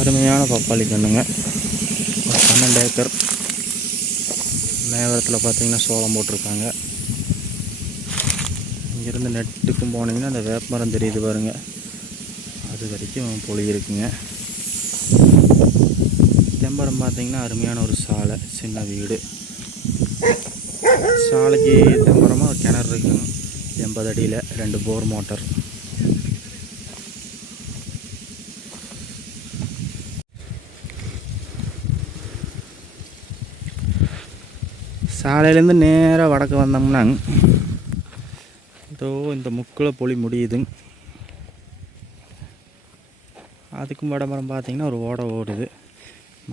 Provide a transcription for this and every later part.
அருமையான பப்பாளி கண்ணுங்க. ஒரு பன்னெண்டு ஏக்கர் மேவரத்தில் பார்த்தீங்கன்னா சோளம் போட்டிருக்காங்க. இங்கேருந்து நெட்டுக்கும் போனீங்கன்னா அந்த வேப்பமரம் தெரியுது பாருங்க. அது வரைக்கும் புளி இருக்குங்க. தெம்பரம் பார்த்தீங்கன்னா அருமையான ஒரு சாலை சின்ன வீடு. சாலைக்கு தெம்பரமாக ஒரு கிணறு இருக்குங்க எண்பது அடியில் ரெண்டு போர் மோட்டார் சாலையிலேருந்து நேராக வடக்கு வந்தோம்னாங்க இதோ இந்த முக்கில் பொலி முடியுதுங்க அதுக்கும் வடமரம் பார்த்தீங்கன்னா ஒரு ஓடை ஓடுது.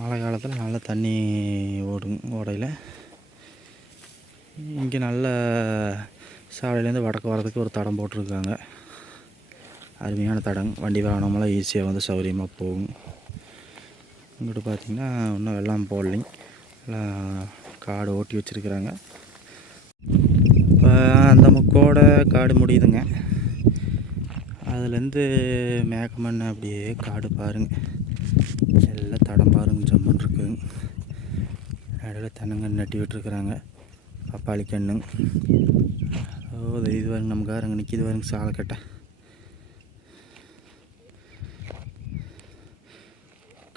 மழை காலத்தில் நல்லா தண்ணி ஓடுங்க ஓடையில். இங்கே நல்ல சாலையிலேருந்து வடக்கு வரதுக்கு ஒரு தடம் போட்டிருக்காங்க. அருமையான தடம். வண்டி வாகனமெல்லாம் ஈஸியாக வந்து சௌகரியமாக போகும். இங்கிட்டு பார்த்திங்கன்னா இன்னும் வெள்ளம் போடலைங்க. எல்லாம் காடு ஓட்டி வச்சுருக்குறாங்க. இப்போ அந்த முக்கோட காடு முடியுதுங்க. அதுலேருந்து மேகமண் அப்படியே காடு பாருங்க. எல்லாம் தடம் பாருங்க. ஜம்முன் இருக்குங்க நடுவில் தென்னங்கன்று நட்டி விட்டுருக்குறாங்க. பப்பாளி கண்ணுங்க ஓ இது இது பாருங்க நமக்கு அங்கே நிற்கிது பாருங்க சாலைக்கட்டை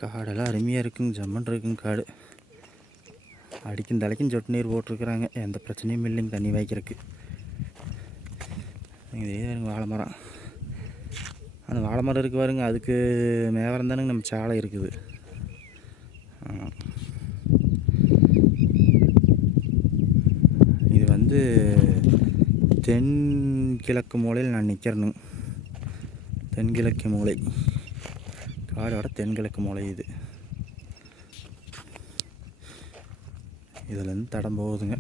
காடெல்லாம் அருமையாக இருக்குங்க ஜம்மன் இருக்குங்க காடு அடிக்கும் தலைக்கும் சொட்டு நீர் போட்டிருக்கிறாங்க எந்த பிரச்சனையும் இல்லைங்க தண்ணி வாய்க்கிறதுக்கு இதே பாருங்க வாழை மரம் அந்த வாழை மரம் இருக்கு பாருங்க அதுக்கு மேவரம் தானுங்க நம்ம சாலை இருக்குது இது வந்து தென்கிழக்கு மூலையில் நான் நிற்கிறணும் தென்கிழக்கு மூலை. காடோட தென்கிழக்கு மூலை இது. இதுலேருந்து தடம் போகுதுங்க.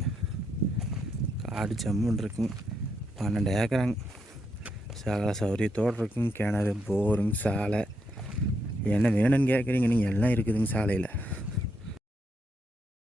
காடு ஜம்முன்னு இருக்கும் பன்னெண்டு ஏக்கராங்க. சகல சௌரியத்தோடு இருக்குங்க. கிணறு போருங்க சாலை. என்ன வேணும்னு கேட்குறீங்க நீங்கள் எல்லாம் இருக்குதுங்க சாலையில்.